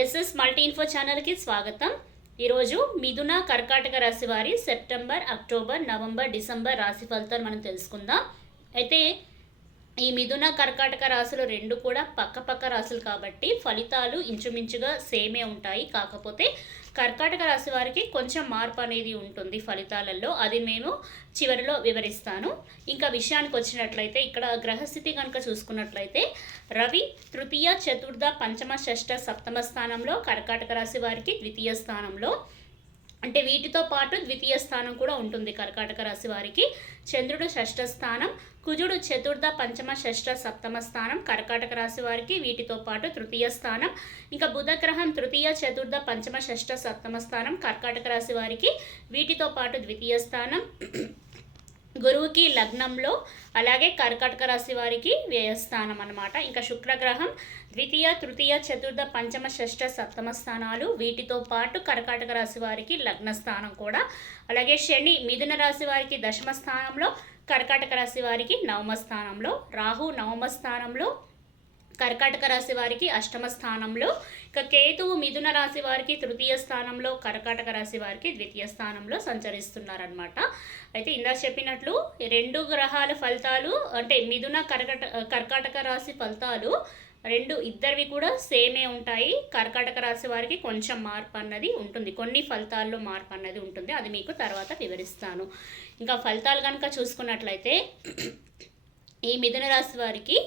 SS multi info ఛానల్కి స్వాగతం. ఈరోజు మిథున కర్కాటక రాశి వారి సెప్టెంబర్ అక్టోబర్ నవంబర్ డిసెంబర్ రాశి ఫలితాలు మనం తెలుసుకుందాం. అయితే ఈ మిథున కర్కాటక రాశులు రెండు కూడా పక్క పక్క రాశులు కాబట్టి ఫలితాలు ఇంచుమించుగా సేమే ఉంటాయి. కాకపోతే కర్కాటక రాశి వారికి కొంచెం మార్పు అనేది ఉంటుంది ఫలితాలలో. అది నేను చివరిలో వివరిస్తాను. ఇంకా విషయానికి వచ్చినట్లయితే ఇక్కడ గ్రహస్థితి కనుక చూసుకున్నట్లయితే రవి తృతీయ చతుర్థ పంచమ షష్ఠ సప్తమ స్థానంలో కర్కాటక రాశి వారికి ద్వితీయ స్థానంలో. అంటే వీటితో పాటు ద్వితీయ స్థానం కూడా ఉంటుంది కర్కాటక రాశి వారికి. చంద్రుడు షష్ఠ స్థానం కుజుడు చతుర్థ పంచమ షష్ఠ సప్తమ స్థానం కర్కాటక రాశి వారికి వీటితో పాటు తృతీయ స్థానం. ఇంకా బుధగ్రహం తృతీయ చతుర్థ పంచమ షష్ఠ సప్తమ స్థానం కర్కాటక రాశి వారికి వీటితో పాటు ద్వితీయ స్థానం. గురువుకి లగ్నంలో అలాగే కర్కాటక రాశి వారికి వ్యయస్థానం అనమాట ఇంకా శుక్రగ్రహం ద్వితీయ తృతీయ చతుర్థ పంచమ షష్ఠ సప్తమ స్థానాలు. వీటితో పాటు కర్కాటక రాశి వారికి లగ్న స్థానం కూడా. అలాగే శని మిథున రాశి వారికి దశమ స్థానంలో కర్కాటక రాశి వారికి నవమ స్థానంలో రాహు నవమ స్థానంలో కర్కాటక రాశి వారికి అష్టమ స్థానంలో ఇక కేతువు మిథున రాశి వారికి తృతీయ స్థానంలో కర్కాటక రాశి వారికి ద్వితీయ స్థానంలో సంచరిస్తున్నారనమాట అయితే ఇందా చెప్పినట్లు ఈ రెండు గ్రహాల ఫలితాలు అంటే మిథున కర్కట కర్కాటక రాశి ఫలితాలు రెండు ఇద్దరివి కూడా సేమే ఉంటాయి. కర్కాటక రాశి వారికి కొంచెం మార్పు అన్నది ఉంటుంది. కొన్ని ఫలితాల్లో మార్పు అన్నది ఉంటుంది. అది మీకు తర్వాత వివరిస్తాను. ఇంకా ఫలితాలు కనుక చూసుకున్నట్లయితే ఈ మిథున రాశి వారికి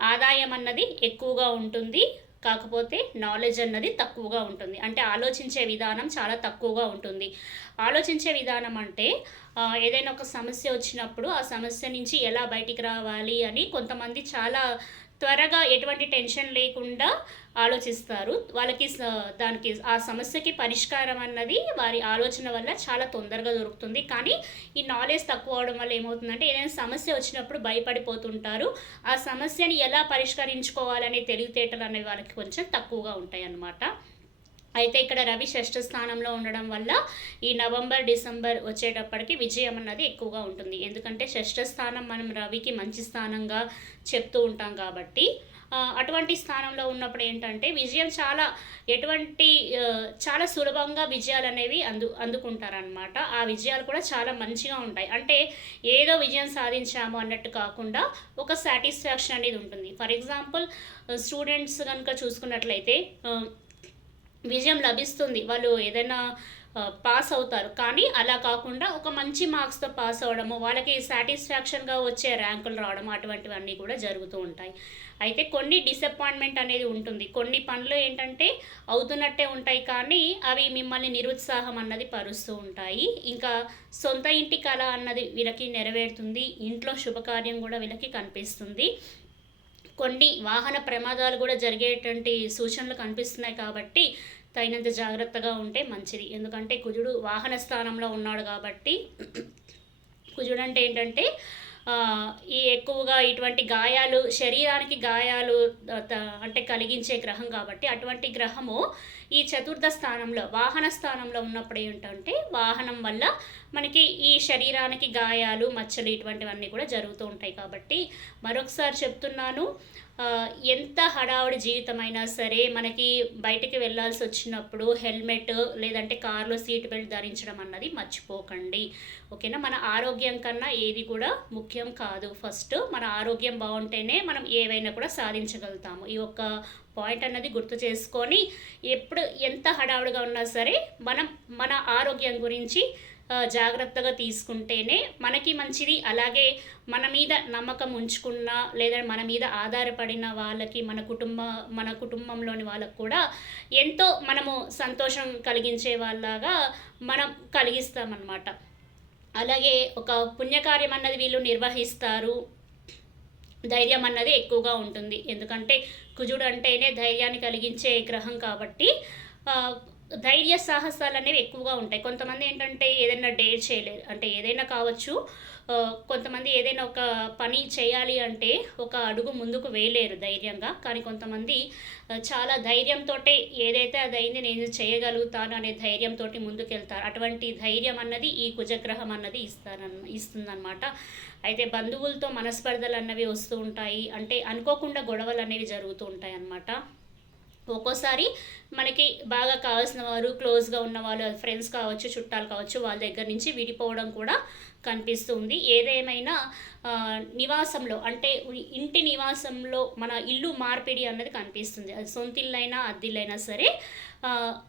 ఆదాయం అన్నది ఎక్కువగా ఉంటుంది కాకపోతే నాలెడ్జ్ అన్నది తక్కువగా ఉంటుంది. అంటే ఆలోచించే విధానం చాలా తక్కువగా ఉంటుంది. ఆలోచించే విధానం అంటే ఏదైనా ఒక సమస్య వచ్చినప్పుడు ఆ సమస్య నుంచి ఎలా బయటికి రావాలి అని కొంతమంది చాలా త్వరగా ఎటువంటి టెన్షన్ లేకుండా ఆలోచిస్తారు. వాళ్ళకి దానికి ఆ సమస్యకి పరిష్కారం అన్నది వారి ఆలోచన వల్ల చాలా తొందరగా దొరుకుతుంది. కానీ ఈ నాలెడ్జ్ తక్కువ అవడం వల్ల ఏమవుతుందంటే ఏదైనా సమస్య వచ్చినప్పుడు భయపడిపోతుంటారు. ఆ సమస్యని ఎలా పరిష్కరించుకోవాలనే తెలివితేటలు అనేవి వాళ్ళకి కొంచెం తక్కువగా ఉంటాయి అన్నమాట అయితే ఇక్కడ రవి షష్ఠ స్థానంలో ఉండడం వల్ల ఈ నవంబర్ డిసెంబర్ వచ్చేటప్పటికి విజయం అన్నది ఎక్కువగా ఉంటుంది. ఎందుకంటే షష్ఠ స్థానం మనం రవికి మంచి స్థానంగా చెప్తూ ఉంటాం కాబట్టి. అటువంటి స్థానంలో ఉన్నప్పుడు ఏంటంటే విజయం చాలా ఎటువంటి చాలా సులభంగా విజయాలు అనేవి అందు అందుకుంటారనమాట ఆ విజయాలు కూడా చాలా మంచిగా ఉంటాయి. అంటే ఏదో విజయం సాధించాము అన్నట్టు కాకుండా ఒక సాటిస్ఫాక్షన్ అనేది ఉంటుంది. ఫర్ ఎగ్జాంపుల్ స్టూడెంట్స్ కనుక చూసుకున్నట్లయితే విజయం లభిస్తుంది. వాళ్ళు ఏదైనా పాస్ అవుతారు. కానీ అలా కాకుండా ఒక మంచి మార్క్స్తో పాస్ అవ్వడము వాళ్ళకి సాటిస్ఫాక్షన్గా వచ్చే ర్యాంకులు రావడం అటువంటివన్నీ కూడా జరుగుతూ ఉంటాయి. అయితే కొన్ని డిసప్పాయింట్మెంట్ అనేది ఉంటుంది. కొన్ని పనులు ఏంటంటే అవుతున్నట్టే ఉంటాయి కానీ అవి మిమ్మల్ని నిరుత్సాహం అన్నది పరుస్తూ ఉంటాయి. ఇంకా సొంత ఇంటి కళ అన్నది వీళ్ళకి నెరవేరుతుంది. ఇంట్లో శుభకార్యం కూడా వీళ్ళకి కనిపిస్తుంది. కొన్ని వాహన ప్రమాదాలు కూడా జరిగేటువంటి సూచనలు కనిపిస్తున్నాయి కాబట్టి తగినంత జాగ్రత్తగా ఉంటే మంచిది. ఎందుకంటే కుజుడు వాహన స్థానంలో ఉన్నాడు కాబట్టి కుజుడు అంటే ఏంటంటే ఈ ఎక్కువగా ఇటువంటి గాయాలు శరీరానికి గాయాలు అంటే కలిగించే గ్రహం కాబట్టి అటువంటి గ్రహము ఈ చతుర్థ స్థానంలో వాహన స్థానంలో ఉన్నప్పుడు ఏంటంటే వాహనం వల్ల మనకి ఈ శరీరానికి గాయాలు మచ్చలు ఇటువంటివన్నీ కూడా జరుగుతూ ఉంటాయి కాబట్టి మరొకసారి చెప్తున్నాను. ఎంత హడావుడి జీవితమైనా సరే మనకి బయటికి వెళ్ళాల్సి వచ్చినప్పుడు హెల్మెట్ లేదంటే కార్లో సీట్ బెల్ట్ ధరించడం అన్నది మర్చిపోకండి. ఓకేనా? మన ఆరోగ్యం కన్నా ఏది కూడా ముఖ్యం కాదు. ఫస్ట్ మన ఆరోగ్యం బాగుంటేనే మనం ఏవైనా కూడా సాధించగలుగుతాము. ఈ ఒక్క పాయింట్ అన్నది గుర్తు చేసుకొని ఎప్పుడు ఎంత హడావుడిగా ఉన్నా సరే మనం మన ఆరోగ్యం గురించి జాగ్రత్తగా తీసుకుంటేనే మనకి మంచిది. అలాగే మన మీద నమ్మకం ఉంచుకున్న లేదా మన మీద ఆధారపడిన వాళ్ళకి మన కుటుంబ మన కుటుంబంలోని వాళ్ళకు కూడా ఎంతో మనము సంతోషం కలిగించే వాళ్ళలాగా మనం కలిగిస్తామన్నమాట. అలాగే ఒక పుణ్యకార్యం అన్నది వీళ్ళు నిర్వహిస్తారు. ధైర్యం అన్నది ఎక్కువగా ఉంటుంది. ఎందుకంటే కుజుడు అంటేనే ధైర్యాన్ని కలిగించే గ్రహం కాబట్టి ధైర్య సాహసాలు అనేవి ఎక్కువగా ఉంటాయి. కొంతమంది ఏంటంటే ఏదైనా డేర్ చేయలేరు అంటే ఏదైనా కావచ్చు కొంతమంది ఏదైనా ఒక పని చేయాలి అంటే ఒక అడుగు ముందుకు వేయలేరు ధైర్యంగా. కానీ కొంతమంది చాలా ధైర్యంతో ఏదైతే అది అయింది నేను చేయగలుగుతాను అనే ధైర్యంతో ముందుకెళ్తారు. అటువంటి ధైర్యం అన్నది ఈ కుజగ్రహం అన్నది ఇస్తారన్న ఇస్తుందన్నమాట. అయితే బంధువులతో మనస్పర్ధలు అన్నవి వస్తూ ఉంటాయి. అంటే అనుకోకుండా గొడవలు అనేవి జరుగుతూ ఉంటాయి అన్నమాట ఒక్కోసారి మనకి బాగా కావాల్సిన వారు క్లోజ్గా ఉన్న వాళ్ళు ఫ్రెండ్స్ కావచ్చు చుట్టాలు కావచ్చు వాళ్ళ దగ్గర నుంచి విడిపోవడం కూడా కనిపిస్తుంది. ఏదేమైనా నివాసంలో అంటే ఇంటి నివాసంలో మన ఇల్లు మార్పిడి అన్నది కనిపిస్తుంది. అది సొంత ఇల్లైనా అద్దిల్లైనా సరే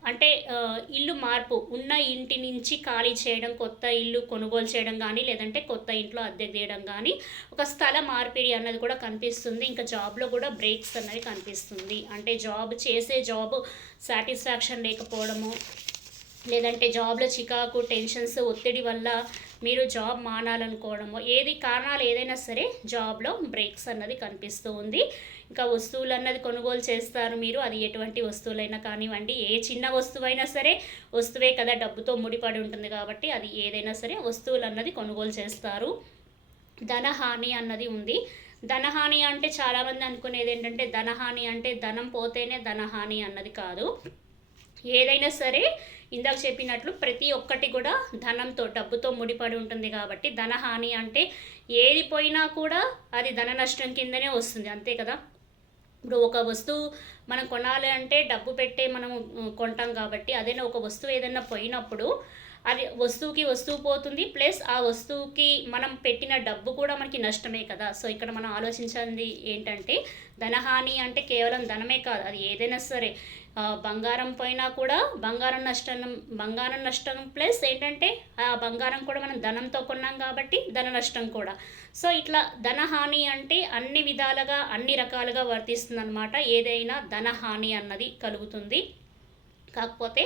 అంటే ఇల్లు మార్పు ఉన్న ఇంటి నుంచి ఖాళీ చేయడం కొత్త ఇల్లు కొనుగోలు చేయడం కానీ లేదంటే కొత్త ఇంట్లో అద్దె తీయడం కానీ ఒక స్థల మార్పిడి అన్నది కూడా కనిపిస్తుంది. ఇంకా జాబ్లో కూడా బ్రేక్స్ అన్నది కనిపిస్తుంది. అంటే జాబ్ చేసే జాబ్ సాటిస్ఫాక్షన్ లేకపోవడము లేదంటే జాబ్లో చికాకు టెన్షన్స్ ఒత్తిడి వల్ల మీరు జాబ్ మానాలనుకోవడము ఏది కారణాలు ఏదైనా సరే జాబ్లో బ్రేక్స్ అన్నది కనిపిస్తూ ఉంది. ఇంకా వస్తువులు అన్నది కొనుగోలు చేస్తారు మీరు. అది ఎటువంటి వస్తువులైనా కానివ్వండి ఏ చిన్న వస్తువైనా సరే వస్తువే కదా డబ్బుతో ముడిపడి ఉంటుంది కాబట్టి అది ఏదైనా సరే వస్తువులు అన్నది కొనుగోలు చేస్తారు. ధనహాని అన్నది ఉంది. ధనహాని అంటే చాలామంది అనుకునేది ఏంటంటే ధనహాని అంటే ధనం పోతేనే ధనహాని అన్నది కాదు. ఏదైనా సరే ఇందాక చెప్పినట్లు ప్రతి ఒక్కటి కూడా ధనంతో డబ్బుతో ముడిపడి ఉంటుంది కాబట్టి ధనహాని అంటే ఏది పోయినా కూడా అది ధన నష్టం కిందనే వస్తుంది అంతే కదా? ఇప్పుడు ఒక వస్తువు మనం కొనాలి అంటే డబ్బు పెట్టే మనం కొంటాం కాబట్టి అదే ఒక వస్తువు ఏదైనా పోయినప్పుడు అది వస్తువుకి వస్తువు పోతుంది ప్లస్ ఆ వస్తువుకి మనం పెట్టిన డబ్బు కూడా మనకి నష్టమే కదా. సో ఇక్కడ మనం ఆలోచించాలి ఏంటంటే ధనహాని అంటే కేవలం ధనమే కాదు అది ఏదైనా సరే. బంగారం పోయినా కూడా బంగారం నష్టం బంగారం నష్టం ప్లస్ ఏంటంటే ఆ బంగారం కూడా మనం ధనంతో కొన్నాం కాబట్టి ధన నష్టం కూడా. సో ఇట్లా ధనహాని అంటే అన్ని విధాలుగా అన్ని రకాలుగా వర్తిస్తుంది అనమాట ఏదైనా ధనహాని అన్నది కలుగుతుంది. కాకపోతే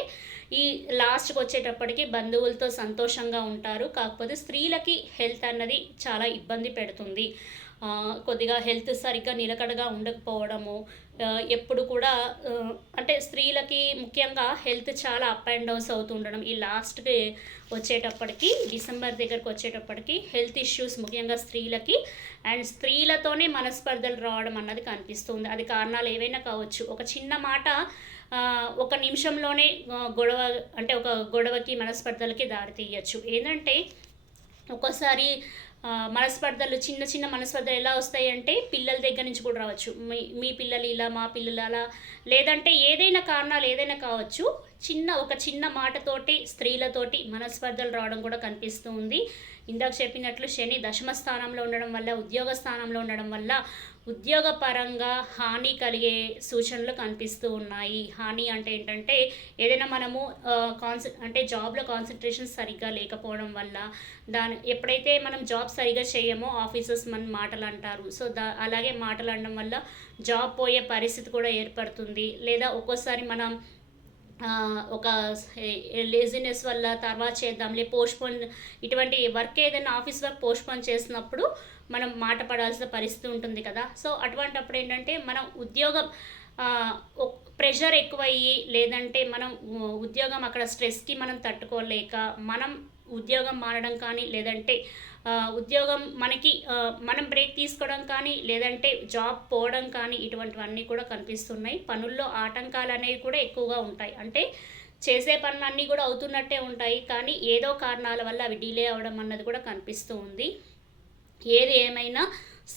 ఈ లాస్ట్కి వచ్చేటప్పటికి బంధువులతో సంతోషంగా ఉంటారు. కాకపోతే స్త్రీలకి హెల్త్ అన్నది చాలా ఇబ్బంది పెడుతుంది. కొద్దిగా హెల్త్ సరిగ్గా నిలకడగా ఉండకపోవడము ఎప్పుడు కూడా అంటే స్త్రీలకి ముఖ్యంగా హెల్త్ చాలా అప్ అండ్ డౌన్స్ అవుతూ ఉండడం. ఈ లాస్ట్కి వచ్చేటప్పటికి డిసెంబర్ దగ్గరకు వచ్చేటప్పటికి హెల్త్ ఇష్యూస్ ముఖ్యంగా స్త్రీలకి అండ్ స్త్రీలతోనే మనస్పర్ధలు రావడం అన్నది కనిపిస్తుంది. అది కారణాలు ఏవైనా కావచ్చు. ఒక చిన్న మాట ఒక నిమిషంలోనే గొడవ అంటే ఒక గొడవకి మనస్పర్ధలకి దారి తీయచ్చు. ఏంటంటే ఒక్కోసారి మనస్పర్ధలు చిన్న చిన్న మనస్పర్ధలు ఎలా వస్తాయంటే పిల్లల దగ్గర నుంచి కూడా రావచ్చు. మీ మీ పిల్లలు ఇలా మా పిల్లలు అలా లేదంటే ఏదైనా కారణాలు ఏదైనా కావచ్చు. చిన్న ఒక చిన్న మాటతోటి స్త్రీలతోటి మనస్పర్ధలు రావడం కూడా కనిపిస్తూ ఉంది. ఇందాక చెప్పినట్లు శని దశమ స్థానంలో ఉండడం వల్ల ఉద్యోగ స్థానంలో ఉండడం వల్ల ఉద్యోగపరంగా హాని కలిగే సూచనలు కనిపిస్తూ ఉన్నాయి. హాని అంటే ఏంటంటే ఏదైనా మనము కాన్సన్ అంటే జాబ్లో కాన్సన్ట్రేషన్ సరిగ్గా లేకపోవడం వల్ల దాని ఎప్పుడైతే మనం జాబ్ సరిగ్గా చేయమో ఆఫీసర్స్ మన మాటలు అంటారు. సో దా అలాగే మాటలు అనడం వల్ల జాబ్ పోయే పరిస్థితి కూడా ఏర్పడుతుంది. లేదా ఒక్కోసారి మనం ఒక లేజినెస్ వల్ల తర్వాత చేద్దాంలే పోస్ట్పోన్ ఇటువంటి వర్క్ ఏదైనా ఆఫీస్ వర్క్ పోస్ట్పోన్ చేసినప్పుడు మనం మాట పడాల్సిన పరిస్థితి ఉంటుంది కదా. సో అటువంటప్పుడు ఏంటంటే మనం ఉద్యోగం ప్రెషర్ ఎక్కువయ్యి లేదంటే మనం ఉద్యోగం అక్కడ స్ట్రెస్కి మనం తట్టుకోలేక మనం ఉద్యోగం మారడం కానీ లేదంటే ఉద్యోగం మనకి మనం బ్రేక్ తీసుకోవడం కానీ లేదంటే జాబ్ పోవడం కానీ ఇటువంటివన్నీ కూడా కనిపిస్తున్నాయి. పనుల్లో ఆటంకాలు అనేవి కూడా ఎక్కువగా ఉంటాయి. అంటే చేసే పనులన్నీ కూడా అవుతున్నట్టే ఉంటాయి. కానీ ఏదో కారణాల వల్ల అవి డిలే అవ్వడం అన్నది కూడా కనిపిస్తూ ఉంది. ఏది ఏమైనా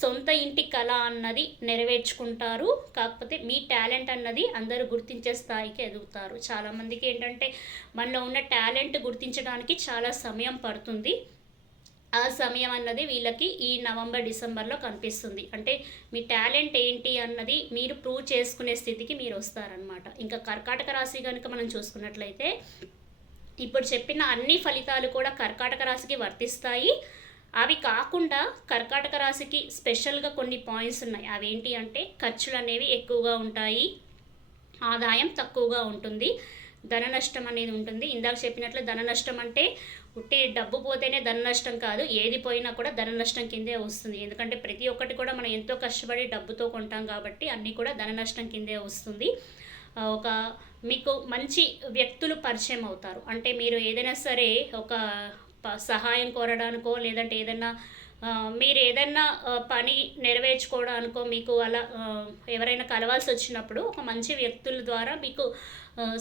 సొంత ఇంటి కళ అన్నది నెరవేర్చుకుంటారు. కాకపోతే మీ టాలెంట్ అన్నది అందరూ గుర్తించే స్థాయికి ఎదుగుతారు. చాలామందికి ఏంటంటే మనలో ఉన్న టాలెంట్ గుర్తించడానికి చాలా సమయం పడుతుంది. ఆ సమయం అన్నది వీళ్ళకి ఈ నవంబర్ డిసెంబర్లో కనిపిస్తుంది. అంటే మీ టాలెంట్ ఏంటి అన్నది మీరు ప్రూవ్ చేసుకునే స్థితికి మీరు వస్తారనమాట ఇంకా కర్కాటక రాశి కనుక మనం చూసుకున్నట్లయితే ఇప్పుడు చెప్పిన అన్ని ఫలితాలు కూడా కర్కాటక రాశికి వర్తిస్తాయి. అవి కాకుండా కర్కాటక రాశికి స్పెషల్గా కొన్ని పాయింట్స్ ఉన్నాయి. అవేంటి అంటే ఖర్చులు అనేవి ఎక్కువగా ఉంటాయి. ఆదాయం తక్కువగా ఉంటుంది. ధన నష్టం అనేది ఉంటుంది. ఇందాక చెప్పినట్లు ధన నష్టం అంటే ఉట్టి డబ్బు పోతేనే ధన నష్టం కాదు. ఏది పోయినా కూడా ధన నష్టం కిందే వస్తుంది. ఎందుకంటే ప్రతి ఒక్కటి కూడా మనం ఎంతో కష్టపడి డబ్బుతో కొంటాం కాబట్టి అన్నీ కూడా ధన నష్టం కిందే వస్తుంది. ఒక మీకు మంచి వ్యక్తులు పరిచయం అవుతారు. అంటే మీరు ఏదైనా సరే ఒక సహాయం కోరడానికో లేదంటే ఏదైనా మీరు ఏదైనా పని నెరవేర్చుకోవడానికో మీకు అలా ఎవరైనా కలవాల్సి వచ్చినప్పుడు ఒక మంచి వ్యక్తుల ద్వారా మీకు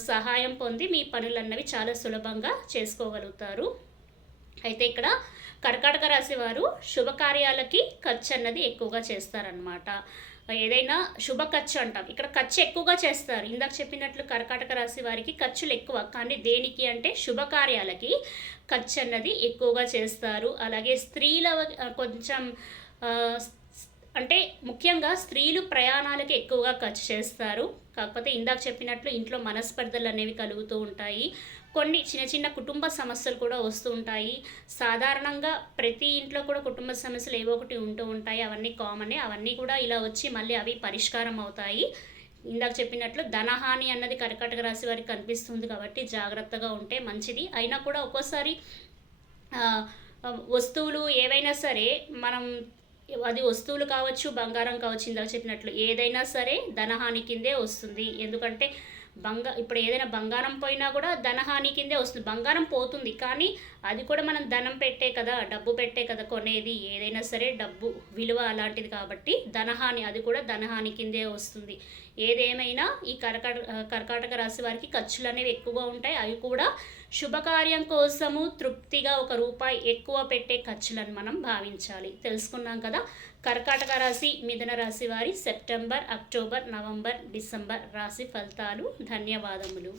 సహాయం పొంది మీ పనులన్నవి చాలా సులభంగా చేసుకోగలుగుతారు. అయితే ఇక్కడ కర్కాటక రాశి వారు శుభకార్యాలకి ఖర్చు అన్నది ఎక్కువగా చేస్తారనమాట ఏదైనా శుభ ఖర్చు అంటాం. ఇక్కడ ఖర్చు ఎక్కువగా చేస్తారు. ఇందాక చెప్పినట్లు కర్కాటక రాశి వారికి ఖర్చులు ఎక్కువ. కానీ దేనికి అంటే శుభకార్యాలకి ఖర్చు అన్నది ఎక్కువగా చేస్తారు. అలాగే స్త్రీల కొంచెం అంటే ముఖ్యంగా స్త్రీలు ప్రయాణాలకి ఎక్కువగా ఖర్చు చేస్తారు. కాకపోతే ఇందాక చెప్పినట్లు ఇంట్లో మనస్పర్ధలు అనేవి కలుగుతూ ఉంటాయి. కొన్ని చిన్న చిన్న కుటుంబ సమస్యలు కూడా వస్తూ ఉంటాయి. సాధారణంగా ప్రతి ఇంట్లో కూడా కుటుంబ సమస్యలు ఏవో ఒకటి ఉంటూ ఉంటాయి. అవన్నీ కామనే. అవన్నీ కూడా ఇలా వచ్చి మళ్ళీ అవి పరిష్కారం అవుతాయి. ఇందాక చెప్పినట్లు ధనహాని అన్నది కర్కాటక రాశి వారికి కనిపిస్తుంది కాబట్టి జాగ్రత్తగా ఉంటే మంచిది. అయినా కూడా ఒక్కోసారి వస్తువులు ఏవైనా సరే మనం అది వస్తువులు కావచ్చు బంగారం కావచ్చు ఇందాక చెప్పినట్లు ఏదైనా సరే ధనహాని కిందే వస్తుంది. ఎందుకంటే బంగా ఇప్పుడు ఏదైనా బంగారం పోయినా కూడా ధనహాని కిందే వస్తుంది. బంగారం పోతుంది. కానీ అది కూడా మనం ధనం పెట్టే కదా డబ్బు పెట్టే కదా కొనేది ఏదైనా సరే డబ్బు విలువ అలాంటిది కాబట్టి ధనహాని అది కూడా ధనహాని కిందే వస్తుంది. ఏదేమైనా ఈ కర్కాట కర్కాటక రాశి వారికి ఖర్చులు అనేవి ఎక్కువగా ఉంటాయి. అవి కూడా శుభకార్యం కోసము తృప్తిగా ఒక రూపాయి ఎక్కువ పెట్టే ఖర్చులను మనం భావించాలి. తెలుసుకున్నాం కదా కర్కాటక రాశి మిథున రాశి వారి సెప్టెంబర్ అక్టోబర్ నవంబర్ డిసెంబర్ రాశి ఫలితాలు. ధన్యవాదములు.